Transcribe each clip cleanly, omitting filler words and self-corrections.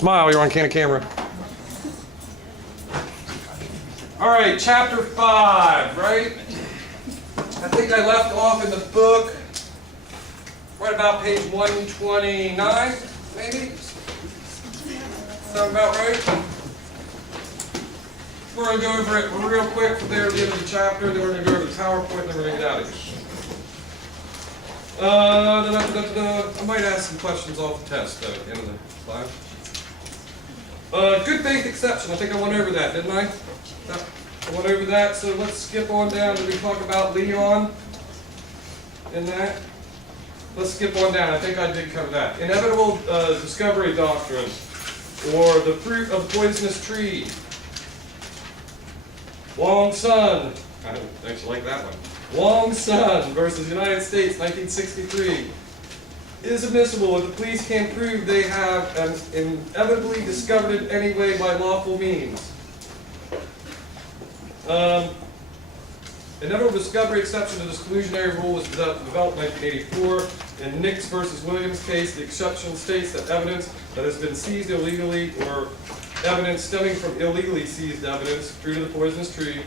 Smile, you're on camera. All right, chapter 5, right? I think I left off in the book right about page 129, maybe? Sound about right? We're going to go over it real quick from there at the end of the chapter, then we're going to go over the PowerPoint, and then we're going to get out of here. I might ask some questions off the test, though, at the end of the slide. Good faith exception. I think I went over that, didn't I? I went over that, so let's skip on down. Did we talk about Leon in that? Let's skip on down. I think I did cover that. Inevitable discovery doctrine, or the fruit of the poisonous tree. Wong Sun. I don't actually like that one. Wong Sun versus United States, 1963. Is admissible if the police can prove they have inevitably discovered it anyway by lawful means. Inevitable discovery exception to this exclusionary rule was developed in 1984. In Nix versus Williams case, the exception states that evidence that has been seized illegally or evidence stemming from illegally seized evidence, fruit of the poisonous tree,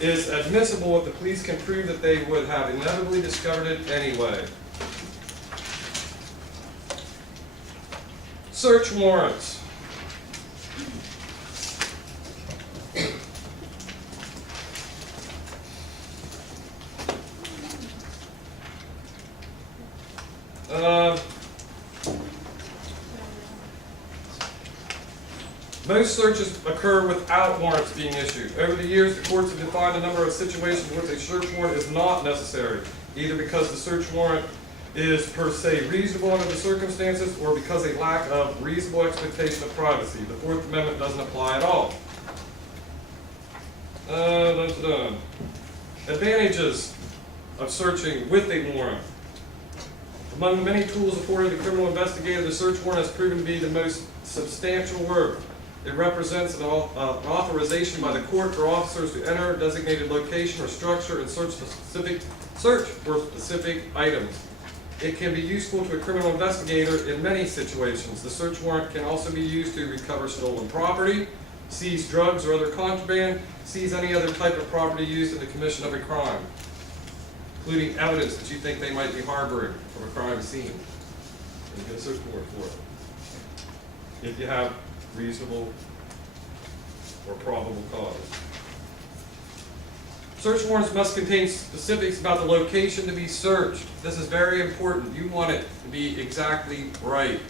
is admissible if the police can prove that they would have inevitably discovered it anyway. Search warrants. Most searches occur without warrants being issued. Over the years, the courts have defined a number of situations in which a search warrant is not necessary, either because the search warrant is per se reasonable under the circumstances or because a lack of reasonable expectation of privacy. The Fourth Amendment doesn't apply at all. Advantages of searching with a warrant. Among the many tools afforded to criminal investigators, the search warrant has proven to be the most substantial work. It represents an authorization by the court for officers to enter a designated location or structure and search for specific items. It can be useful to a criminal investigator in many situations. The search warrant can also be used to recover stolen property, seize drugs or other contraband, seize any other type of property used in the commission of a crime, including evidence that you think they might be harboring from a crime scene. You get a search warrant for it, if you have reasonable or probable cause. Search warrants must contain specifics about the location to be searched. This is very important. You want it to be exactly right.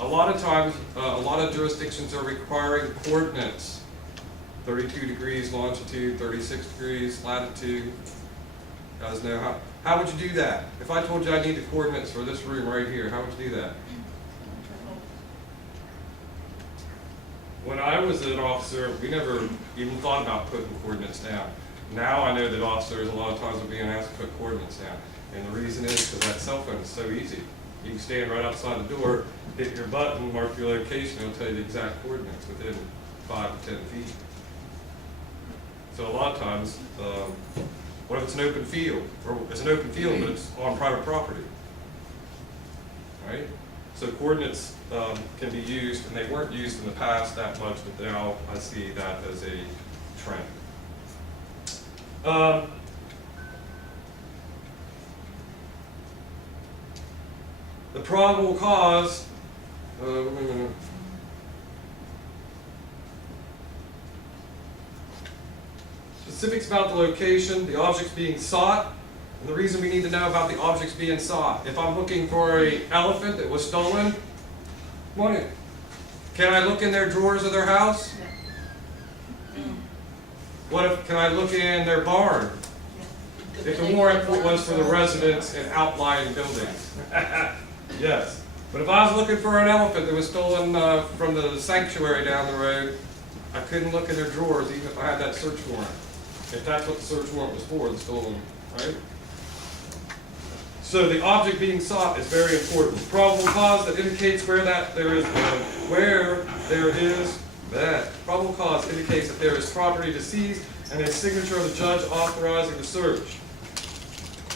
A lot of times, a lot of jurisdictions are requiring coordinates. 32 degrees longitude, 36 degrees latitude. You guys know how would you do that? If I told you I need the coordinates for this room right here, how would you do that? When I was an officer, we never even thought about putting coordinates down. Now I know that officers a lot of times are being asked to put coordinates down. And the reason is because that cell phone is so easy. You can stand right outside the door, hit your button, mark your location, and it'll tell you the exact coordinates within 5 to 10 feet. So a lot of times, what if it's an open field? Or it's an open field, but it's on private property, right? So coordinates can be used, and they weren't used in the past that much, but now I see that as a trend. The probable cause, specifics about the location, the objects being sought, and the reason we need to know about the objects being sought. If I'm looking for an elephant that was stolen, come on in. Can I look in their drawers of their house? Can I look in their barn? If the warrant was for the residents and outlying buildings. Yes. But if I was looking for an elephant that was stolen from the sanctuary down the road, I couldn't look in their drawers even if I had that search warrant. If that's what the search warrant was for, the stolen, right? So the object being sought is very important. Probable cause that indicates probable cause indicates that there is property to seize and a signature of the judge authorizing the search.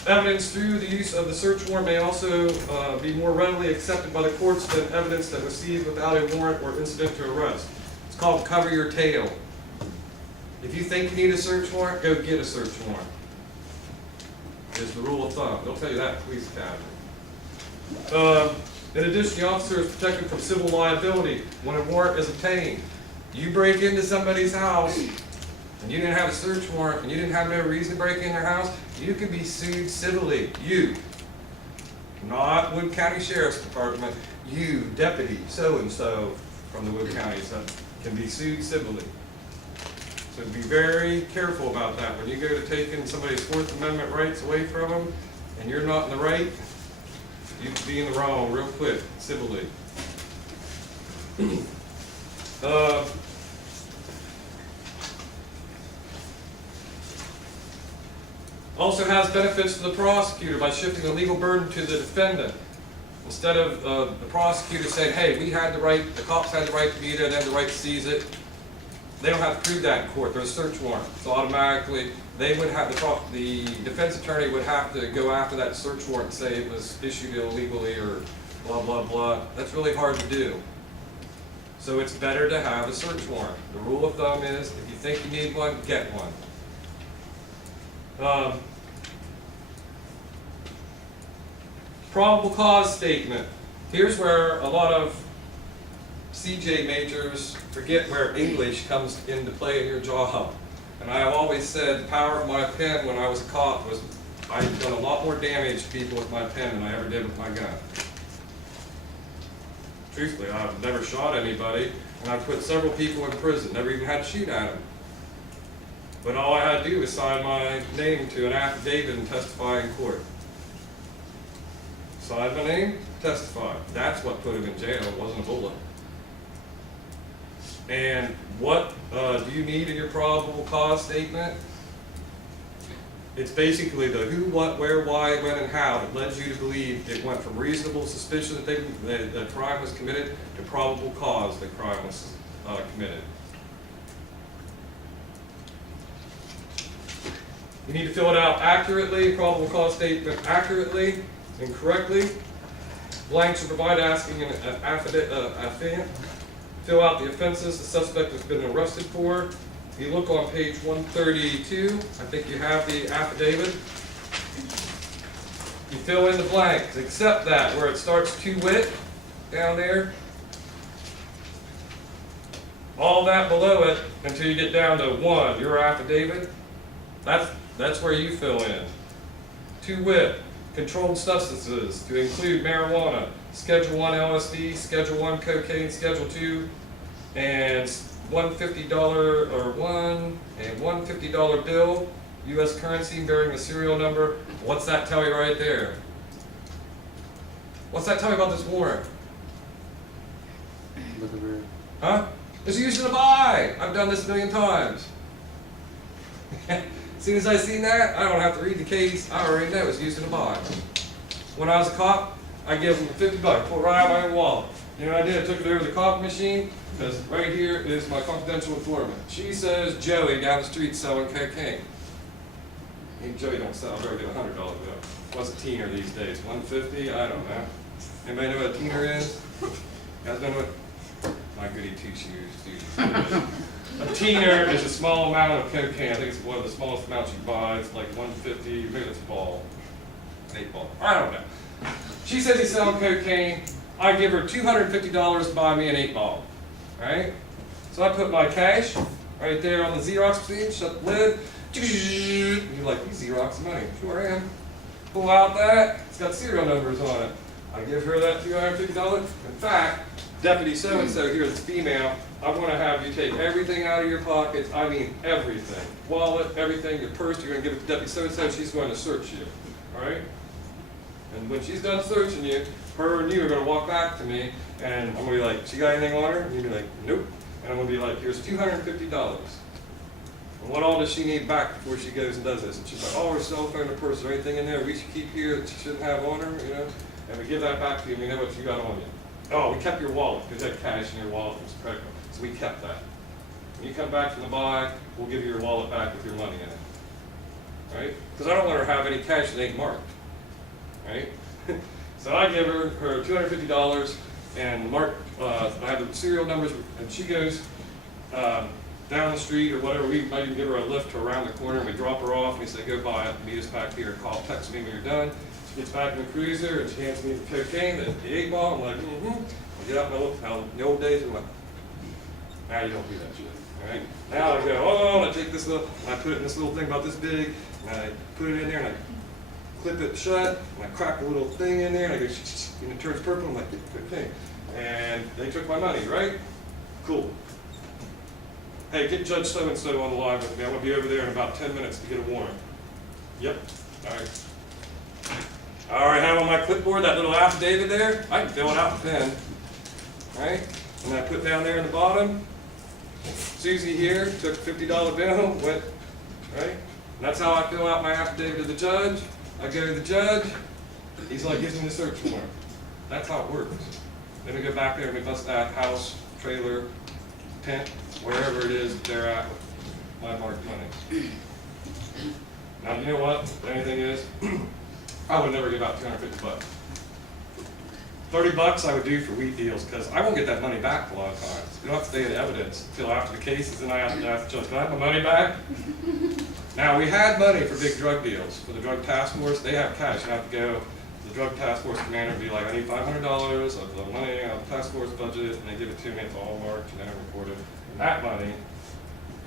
Evidence through the use of the search warrant may also be more readily accepted by the courts than evidence that was seized without a warrant or incident to arrest. It's called cover your tail. If you think you need a search warrant, go get a search warrant. Is the rule of thumb. They'll tell you that in police academy. In addition, the officer is protected from civil liability when a warrant is obtained. You break into somebody's house and you didn't have a search warrant and you didn't have no reason to break in their house, you can be sued civilly. You. Not Wood County Sheriff's Department. You, deputy so-and-so from the Wood County, can be sued civilly. So be very careful about that. When you go to taking somebody's Fourth Amendment rights away from them and you're not in the right, you can be in the wrong real quick, civilly. Also has benefits to the prosecutor by shifting the legal burden to the defendant. Instead of the prosecutor saying, hey, we had the right, the cops had the right to be there, they had the right to seize it. They don't have to prove that in court. There's a search warrant. So automatically, they would have, the defense attorney would have to go after that search warrant and say it was issued illegally or blah, blah, blah. That's really hard to do. So it's better to have a search warrant. The rule of thumb is, if you think you need one, get one. Probable cause statement. Here's where a lot of CJ majors forget where English comes into play in your job. And I have always said the power of my pen when I was a cop was I've done a lot more damage to people with my pen than I ever did with my gun. Truthfully, I've never shot anybody, and I've put several people in prison, never even had to shoot at them. But all I had to do was sign my name to an affidavit and testify in court. Sign my name, testify. That's what put him in jail, it wasn't a bullet. And what do you need in your probable cause statement? It's basically the who, what, where, why, when, and how that led you to believe it went from reasonable suspicion that the crime was committed to probable cause the crime was committed. You need to fill it out accurately, probable cause statement accurately and correctly. Blanks are provided asking an affidavit. Fill out the offenses the suspect has been arrested for. If you look on page 132, I think you have the affidavit. You fill in the blanks, except that where it starts to wit down there. All that below it until you get down to 1, your affidavit. That's where you fill in. To wit, controlled substances to include marijuana, Schedule 1 LSD, Schedule 1 cocaine, Schedule 2, and $150 or $150 bill, U.S. currency bearing the serial number. What's that tell you right there? What's that tell you about this warrant? Huh? It's used to buy. I've done this a million times. As soon as I seen that, I don't have to read the case. I already know it's used to buy. When I was a cop, I give them $50, pull it right out of my own wallet. You know what I did? I took it over to the copy machine, because right here is my confidential informant. She says Joey down the street selling cocaine. Joey don't sell, I'll go get $100 bill. What's a teener these days? $150? I don't know. Anybody know what a teener is? You guys know what? My goody two-shoes. A teener is a small amount of cocaine. I think it's one of the smallest amounts you buy. It's like $150, maybe it's a ball. An 8-ball. I don't know. She says he's selling cocaine. I give her $250 to buy me an 8-ball. Right? So I put my cash right there on the Xerox machine, shut the lid. You're like, you Xerox money. Sure am. Pull out that. It's got serial numbers on it. I give her that $250. In fact, Deputy so-and-so here is female. I want to have you take everything out of your pockets. I mean everything. Wallet, everything, your purse. You're going to give it to Deputy so-and-so. She's going to search you. All right? And when she's done searching you, her and you are going to walk back to me, and I'm going to be like, she got anything on her? And you'll be like, nope. And I'm going to be like, here's $250. And what all does she need back before she goes and does this? And she's like, oh, her cell phone, her purse, or anything in there we should keep here that she shouldn't have on her, you know? And we give that back to you, and we know what you got on you. Oh, we kept your wallet, because you had cash in your wallet from some credit card. So we kept that. When you come back from the buy, we'll give you your wallet back with your money in it. right? Because I don't want her to have any cash that ain't marked, right? So I give her $250 and mark, I have the serial numbers, and she goes down the street or whatever. We might even give her a lift to around the corner, and we drop her off, and we say, go buy it, meet us back here, text me when you're done. She gets back in the cruiser, and she hands me the cocaine, the 8-ball. I'm like, I get out my look. Now, in the old days, I'm like, now you don't do that shit. All right? Now I go, oh, and I take this little, and I put it in this little thing about this big, and I put it in there, and I clip it shut, and I crack a little thing in there, and I go, and it turns purple. I'm like, good thing. And they took my money, right? Cool. Hey, get Judge so-and-so on the line with me. I'm going to be over there in about 10 minutes to get a warrant. Yep. All right. I already have on my clipboard that little affidavit there. I can fill it out with a pen. All right? And I put down there in the bottom, Susie here took a $50 bill, went, right? And that's how I fill out my affidavit to the judge. I go to the judge. He's like, gives me the search warrant. That's how it works. Then we go back there and we bust that house, trailer, tent, wherever it is they're at with my marked money. Now, you know what? The only thing is, I would never give out $250. $30 I would do for wheat deals, because I won't get that money back a lot of times. You don't have to stay in evidence until after the case is, and I have to ask the judge, can I have my money back? Now, we had money for big drug deals. For the drug task force, they have cash. You have to go to the drug task force commander and be like, I need $500 of the money out of the task force budget, and they give it to me. It's all marked and then recorded. And that money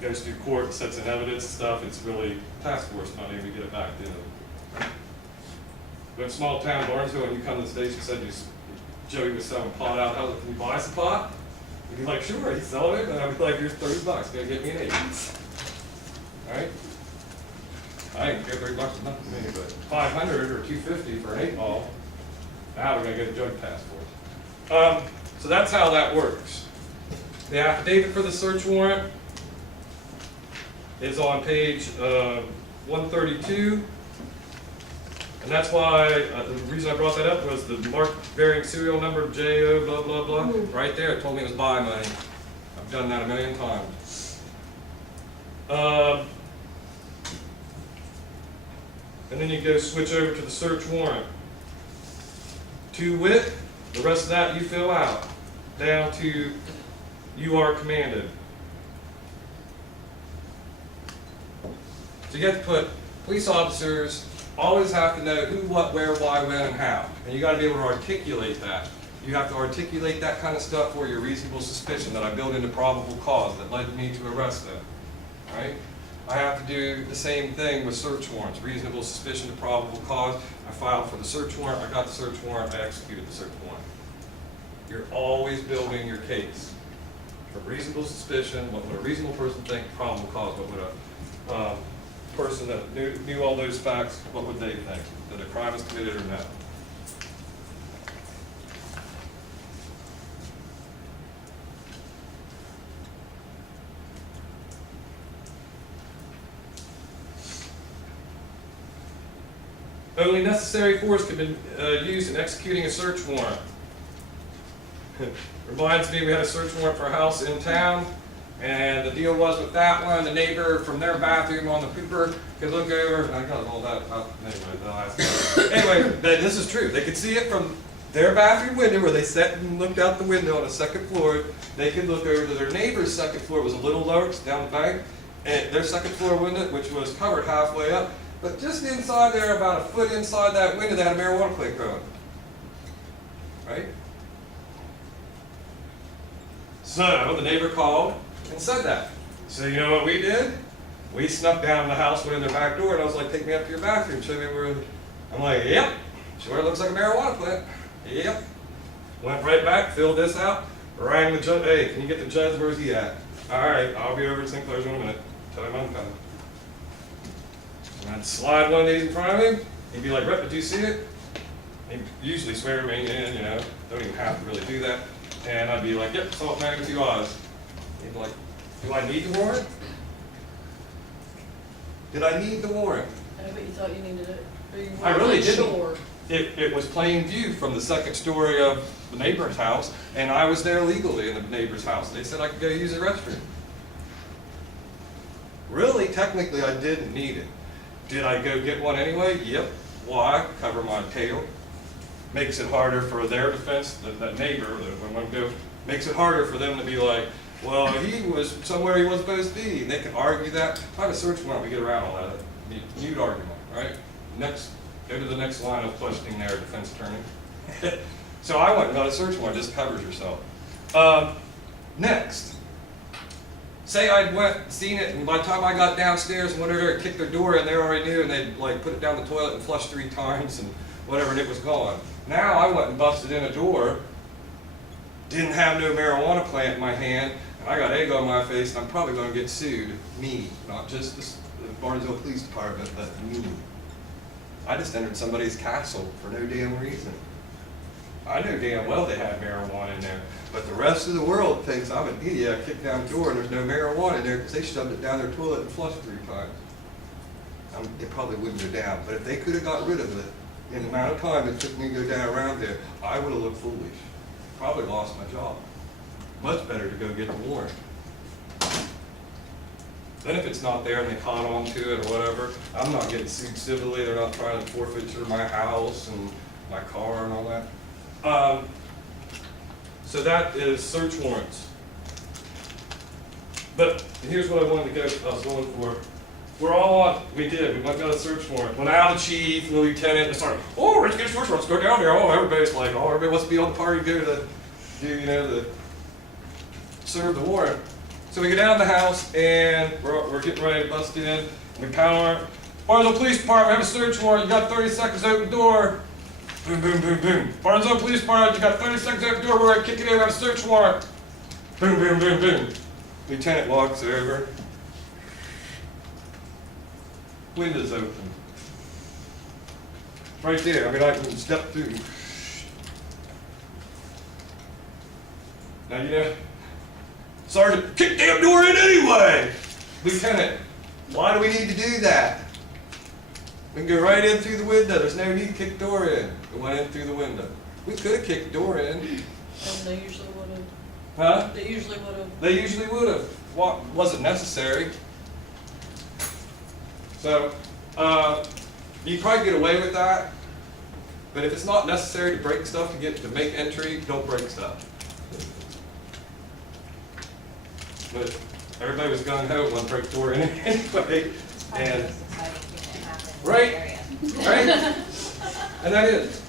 goes through court and sets in evidence and stuff. It's really task force money. We get it back at the end of it. But in small town Barnesville, when you come to the station, said Joey was selling pot out. I was like, can you buy some pot? He'd be like, sure, he's selling it. And I'd be like, here's $30, gonna get me an 8. All right? I ain't get $30 is nothing to me, but 500 or 250 for an 8-ball. Now we're gonna get a drug task force. So that's how that works. The affidavit for the search warrant is on page 132. And that's why, the reason I brought that up was the marked bearing serial number JO blah, blah, blah. Right there, it told me it was buy money. I've done that a million times. And then you go switch over to the search warrant. To wit, the rest of that you fill out. Down to you are commanded. So you have to put police officers always have to know who, what, where, why, when, and how. And you got to be able to articulate that. You have to articulate that kind of stuff for your reasonable suspicion that I build into probable cause that led me to arrest them. Right? I have to do the same thing with search warrants. Reasonable suspicion to probable cause. I filed for the search warrant. I got the search warrant. I executed the search warrant. You're always building your case. For reasonable suspicion, what would a reasonable person think? Probable cause. What would a person that knew all those facts, what would they think? That a crime is committed or not? Only necessary force can be used in executing a search warrant. Reminds me, we had a search warrant for a house in town. And the deal was with that one, the neighbor from their bathroom on the pooper could look over, and I got all that out anyway, this is true. They could see it from their bathroom window where they sat and looked out the window on the second floor. They could look over to their neighbor's second floor. It was a little lower, it's down the bank, and their second floor window, which was covered halfway up, but just inside there, about a foot inside that window, they had a marijuana plant growing. Right? So the neighbor called and said that. So you know what we did? We snuck down the house, went in their back door, and I was like, take me up to your bathroom, show me where. I'm like, yep, sure it looks like a marijuana plant. Yep. Went right back, filled this out, rang the judge, hey, can you get the judge, where's he at? All right, I'll be over at St. Clair's in a minute. Tell him I'm coming. And I'd slide one of these in front of him, he'd be like, Rep, did you see it? He'd usually swear me in, you know, don't even have to really do that. And I'd be like, yep, saw it with 2 eyes. He'd be like, do I need the warrant? Did I need the warrant? I bet you thought you needed it. I really didn't. Sure. It was plain view from the second story of the neighbor's house, and I was there legally in the neighbor's house. They said I could go use the restroom. Really, technically, I didn't need it. Did I go get one anyway? Yep. Why? Cover my tail. Makes it harder for their defense, that neighbor, that one go, makes it harder for them to be like, well, he was somewhere he wasn't supposed to be. And they can argue that. If I have a search warrant, we get around all that. Mute argument, right? Next, go to the next line of questioning their defense attorney. So I went and got a search warrant, just covers yourself. Next. Say I went, seen it, and by the time I got downstairs and went over there and kicked their door in, they already knew, and they'd like put it down the toilet and flushed 3 times and whatever, and it was gone. Now I went and busted in a door, didn't have no marijuana plant in my hand, and I got egg on my face, and I'm probably going to get sued. Me, not just the Barnesville Police Department, but me. I just entered somebody's castle for no damn reason. I know damn well they had marijuana in there, but the rest of the world thinks I'm an idiot. I kicked down the door and there's no marijuana in there because they shoved it down their toilet and flushed 3 times. It probably wouldn't go down, but if they could have got rid of it in the amount of time it took me to go down around there, I would have looked foolish. Probably lost my job. Much better to go get the warrant. Then if it's not there and they caught on to it or whatever, I'm not getting sued civilly. They're not trying to forfeiture my house and my car and all that. So that is search warrants. But here's what I wanted to go, I was going for. We're all on, we went and got a search warrant. When now the chief and the lieutenant and started, oh, let's get a search warrant, let's go down there. Oh, everybody's like, oh, everybody wants to be on the party, go to the, serve the warrant. So we go down to the house and we're getting ready to bust in. We pound on it. Barnesville Police Department, have a search warrant. You got 30 seconds to open the door. Boom, boom, boom, boom. Barnesville Police Department, you got 30 seconds to open the door. We're going to kick it in. We have a search warrant. Boom, boom, boom, boom. Lieutenant walks over. Windows open. Right there. I mean, I can step through. Now, Sergeant, kick damn door in anyway! Lieutenant, why do we need to do that? We can go right in through the window. There's no need to kick the door in. We went in through the window. We could have kicked the door in. And they usually would have. Huh? They usually would have. They usually would have. What wasn't necessary. So, you can probably get away with that. But if it's not necessary to break stuff to make entry, don't break stuff. But everybody was gung ho when break the door in anyway. And right, and that is.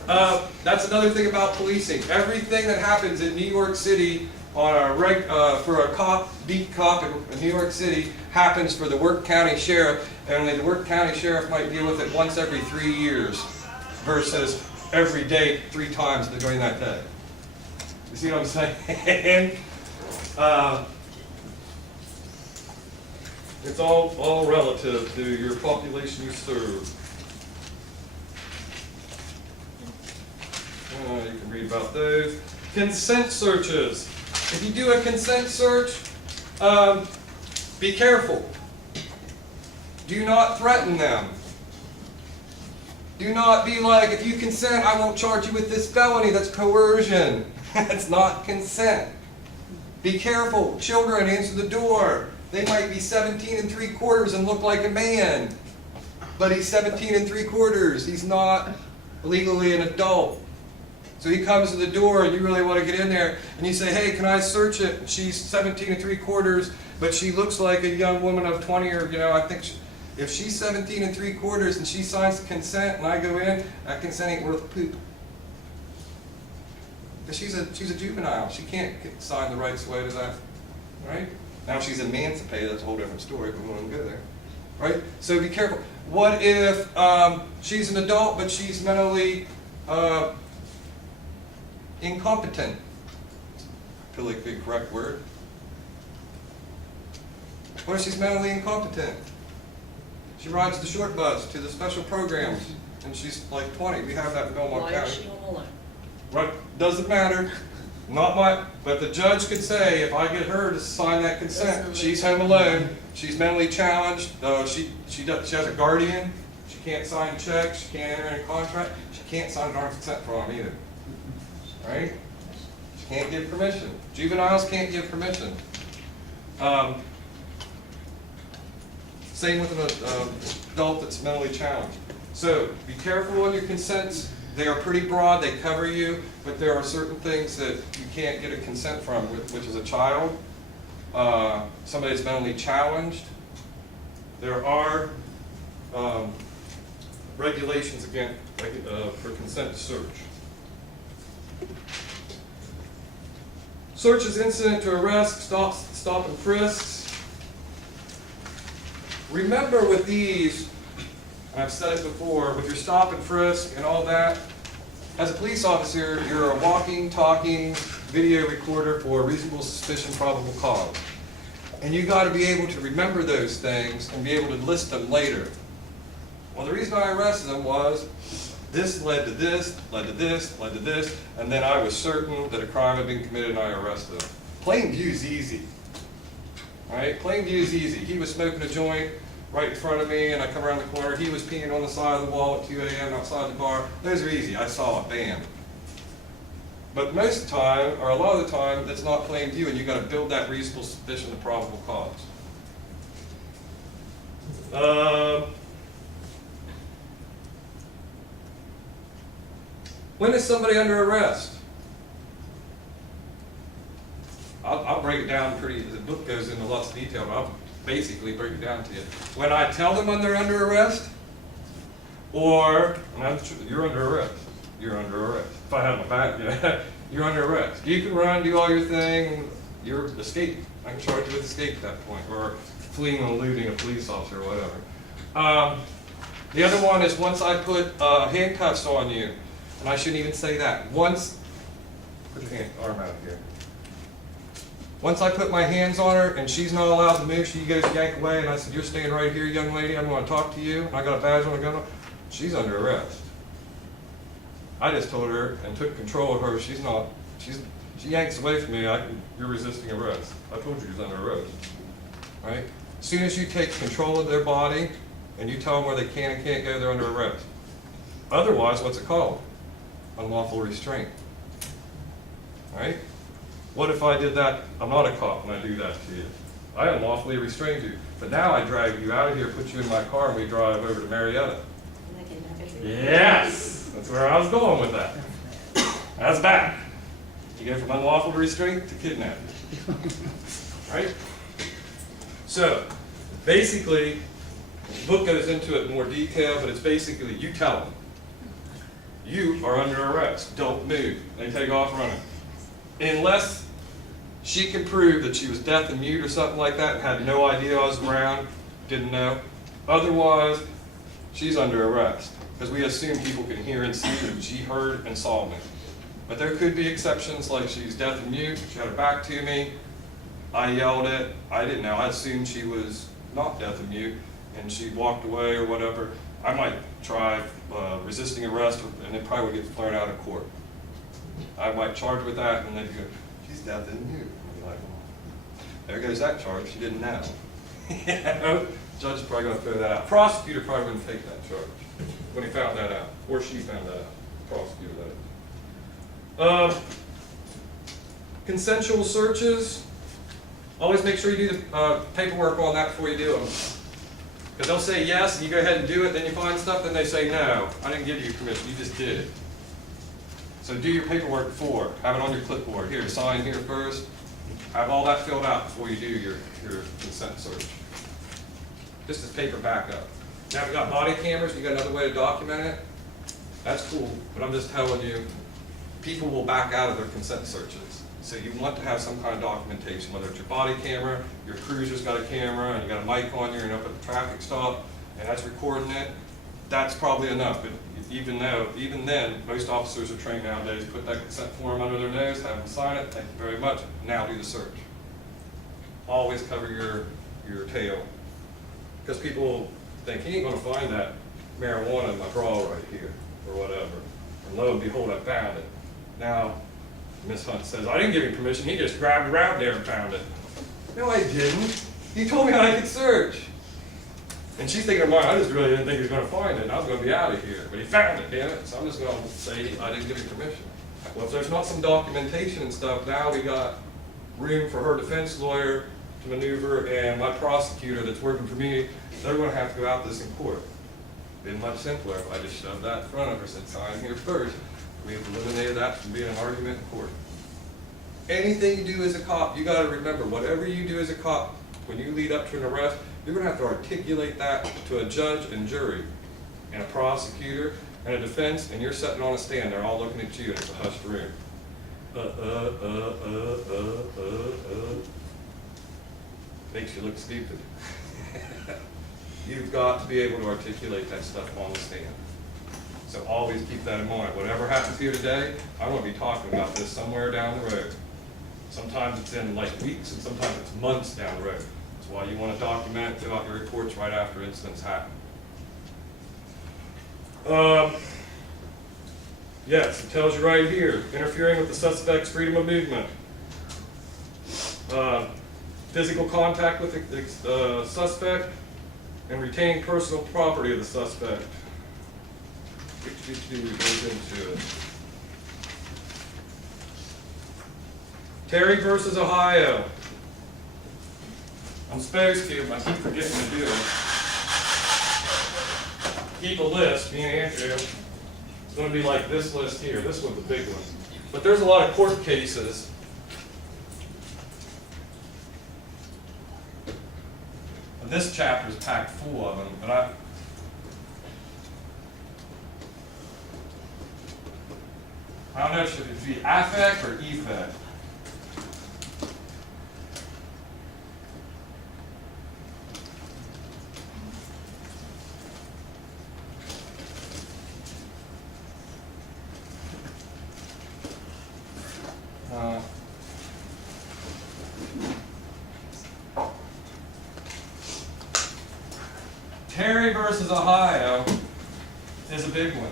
That's another thing about policing. Everything that happens in New York City on for a cop, beat cop in New York City happens for the Worth County Sheriff, and only the Worth County Sheriff might deal with it once every 3 years versus every day 3 times during that day. You see what I'm saying? It's all relative to your population you serve. You can read about those. Consent searches. If you do a consent search, be careful. Do not threaten them. Do not be like, if you consent, I won't charge you with this felony. That's coercion. That's not consent. Be careful. Children, answer the door. They might be 17 3/4 and look like a man, but he's 17 3/4. He's not legally an adult. So he comes to the door and you really want to get in there and you say, hey, can I search it? She's 17 3/4, but she looks like a young woman of 20 or, I think if she's 17 3/4 and she signs consent and I go in, that consent ain't worth poop. Because she's a juvenile. She can't sign the rights way to that, right? Now she's emancipated, that's a whole different story, but we won't go there. Right? So be careful. What if she's an adult but she's mentally incompetent? I feel like the correct word. What if she's mentally incompetent? She rides the short bus to the special programs and she's like 20. We have that in Belmont Why County. is she home alone? Right? Doesn't matter. Not my, but the judge could say, if I get her to sign that consent, she's home alone, she's mentally challenged, she has a guardian, she can't sign checks, she can't enter in a contract, she can't sign a darn consent form either. Right? She can't give permission. Juveniles can't give permission. Same with an adult that's mentally challenged. So be careful on your consents. They are pretty broad, they cover you, but there are certain things that you can't get a consent from, which is a child, somebody that's mentally challenged. There are regulations again for consent to search. Search is incident to arrest, stop and frisks. Remember with these, and I've said it before, with your stop and frisk and all that, as a police officer, you're a walking, talking video recorder for reasonable suspicion, probable cause. And you got to be able to remember those things and be able to list them later. Well, the reason I arrested them was this led to this, led to this, led to this, and then I was certain that a crime had been committed and I arrested them. Plain view's easy. Right? Plain view's easy. He was smoking a joint right in front of me, and I come around the corner. He was peeing on the side of the wall at 2 a.m. outside the bar. Those are easy. I saw it. Bam. But most of the time, or a lot of the time, that's not plain view, and you've got to build that reasonable suspicion of probable cause. When is somebody under arrest? I'll break it down pretty, the book goes into lots of detail, but I'll basically break it down to you. When I tell them they're under arrest, or, you're under arrest, you're under arrest. If I had my back, you're under arrest. You can run, do all your thing, you're escaping. I can charge you with escape at that point, or fleeing and eluding a police officer or whatever. The other one is once I put handcuffs on you, and I shouldn't even say that. Once, put your arm out here. Once I put my hands on her and she's not allowed to move, she goes yank away, and I said, "You're staying right here, young lady, I'm going to talk to you." I got a badge on, a gun on. She's under arrest. I just told her and took control of her. She yanks away from me. You're resisting arrest. I told you she's under arrest. Right? As soon as you take control of their body and you tell them where they can and can't go, they're under arrest. Otherwise, what's it called? Unlawful restraint. Right? What if I did that? I'm not a cop when I do that to you. I unlawfully restrained you. But now I drag you out of here, put you in my car, and we drive over to Marietta. Yes! That's where I was going with that. That's back. You go from unlawful restraint to kidnapping. Right? So, basically, the book goes into it in more detail, but it's basically you tell them. You are under arrest. Don't move. They take off running. Unless she can prove that she was deaf and mute or something like that and had no idea I was around, didn't know. Otherwise, she's under arrest because we assume people can hear and see that she heard and saw me. But there could be exceptions, like she's deaf and mute, she had her back to me, I yelled it, I didn't know, I assumed she was not deaf and mute and she walked away or whatever. I might try resisting arrest and it probably would get thrown out of court. I might charge with that, and then you go, she's deaf and mute. And be like, well, there goes that charge, she didn't know. Judge is probably going to throw that out. Prosecutor probably wouldn't take that charge when he found that out, or she found that out. Prosecutor, that is. Consensual searches. Always make sure you do the paperwork on that before you do them. Because they'll say yes, and you go ahead and do it, then you find stuff, then they say no. I didn't give you permission, you just did it. So do your paperwork before. Have it on your clipboard. Here, sign here first. Have all that filled out before you do your consent search. Just as paper backup. Now we got body cameras, you got another way to document it. That's cool, but I'm just telling you, people will back out of their consent searches. So you want to have some kind of documentation, whether it's your body camera, your cruiser's got a camera, and you got a mic on you, and up at the traffic stop, and that's recording it. That's probably enough. But even then, most officers are trained nowadays. Put that consent form under their nose, have them sign it. Thank you very much. Now do the search. Always cover your tail, because people think he ain't going to find that marijuana in my bra right here or whatever. And lo and behold, I found it. Now, Miss Hunt says, "I didn't give him permission. He just grabbed around there and found it." No, I didn't. He told me I could search. And she's thinking in her mind, I just really didn't think he was going to find it, and I was going to be out of here. But he found it, damn it. So I'm just going to say I didn't give him permission. Well, if there's not some documentation and stuff, now we got room for her defense lawyer to maneuver, and my prosecutor that's working for me, they're gonna have to go out this in court. Been much simpler if I just shoved that in front of her, said sign here first. We have eliminated that from being an argument in court. Anything you do as a cop, you gotta remember, whatever you do as a cop, when you lead up to an arrest, you're gonna have to articulate that to a judge and jury, and a prosecutor, and a defense, and you're sitting on a stand, they're all looking at you, and it's a hushed room. Makes you look stupid. You've got to be able to articulate that stuff on the stand. So always keep that in mind. Whatever happens here today, I'm going to be talking about this somewhere down the road. Sometimes it's in like weeks, and sometimes it's months down the road. That's why you want to document, fill out your reports right after incidents happen. Yes, it tells you right here, interfering with the suspect's freedom of movement. Physical contact with the suspect, and retaining personal property of the suspect. Goes into it. Terry versus Ohio. I'm supposed to, I keep forgetting to do it. Keep a list, me and Andrew. It's going to be like this list here. This one's a big one. But there's a lot of court cases. And this chapter is packed full of them, but I don't know if it should be affect or effect. Terry versus Ohio is a big one.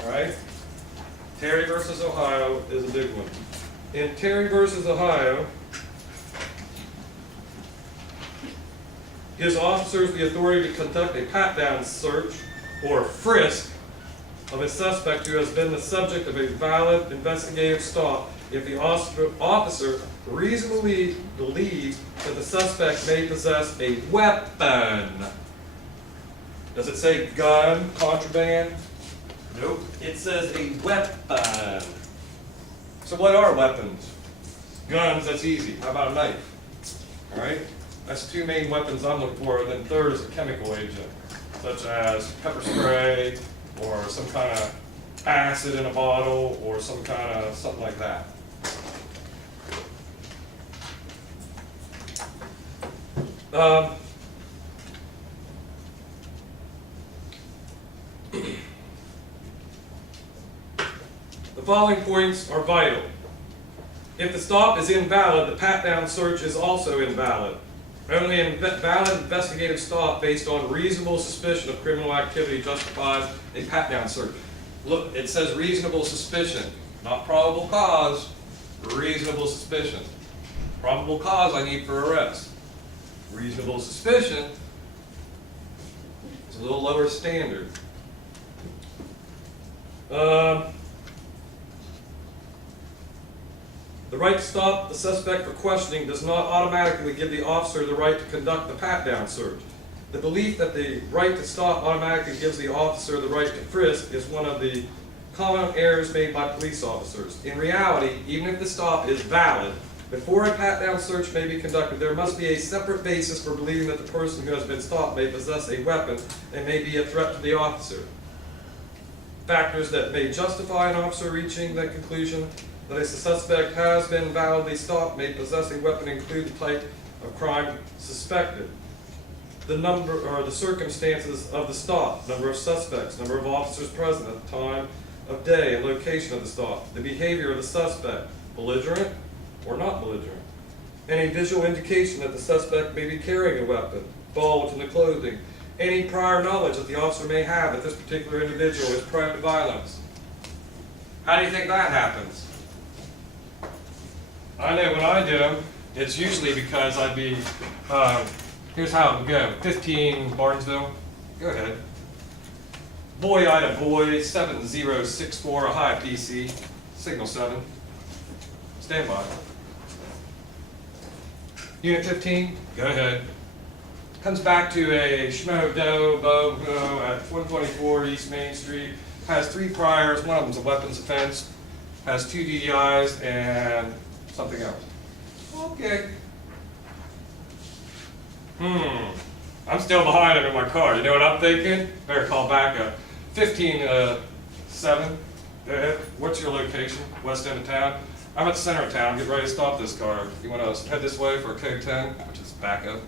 All right? Terry versus Ohio is a big one. In Terry versus Ohio, gives officers the authority to conduct a pat-down search or frisk of a suspect who has been the subject of a valid investigative stop if the officer reasonably believes that the suspect may possess a weapon. Does it say gun, contraband? Nope. It says a weapon. So what are weapons? Guns, that's easy. How about a knife? All right? That's two main weapons I'm looking for. And then third is a chemical agent, such as pepper spray or some kind of acid in a bottle or some kind of something like that. The following points are vital. If the stop is invalid, the pat-down search is also invalid. Only a valid investigative stop based on reasonable suspicion of criminal activity justifies a pat-down search. Look, it says reasonable suspicion, not probable cause, reasonable suspicion. Probable cause I need for arrest. Reasonable suspicion is a little lower standard. The right to stop the suspect for questioning does not automatically give the officer the right to conduct the pat-down search. The belief that the right to stop automatically gives the officer the right to frisk is one of the common errors made by police officers. In reality, even if the stop is valid, before a pat-down search may be conducted, there must be a separate basis for believing that the person who has been stopped may possess a weapon and may be a threat to the officer. Factors that may justify an officer reaching that conclusion that a suspect has been validly stopped may possess a weapon include the type of crime suspected, the number or the circumstances of the stop, number of suspects, number of officers present at the time of day and location of the stop, the behavior of the suspect, belligerent or not belligerent, any visual indication that the suspect may be carrying a weapon, bulge in the clothing, any prior knowledge that the officer may have that this particular individual is prone to violence. How do you think that happens? I know when I do them, it's usually because I'd be, here's how it would go. 15 Barnesville, go ahead. Boy Ida Boy, 7064, a high PC, signal 7, stand by. Unit 15, go ahead. Comes back to a Schmo Doe Bogo at 124 East Main Street. Has 3 priors, one of them's a weapons offense. Has 2 DUIs and something else. Okay. I'm still behind him in my car. You know what I'm thinking? Better call back up. 15-7. Go ahead. What's your location? West end of town? I'm at the center of town. Get ready to stop this car. You want to head this way for code 10, which is backup.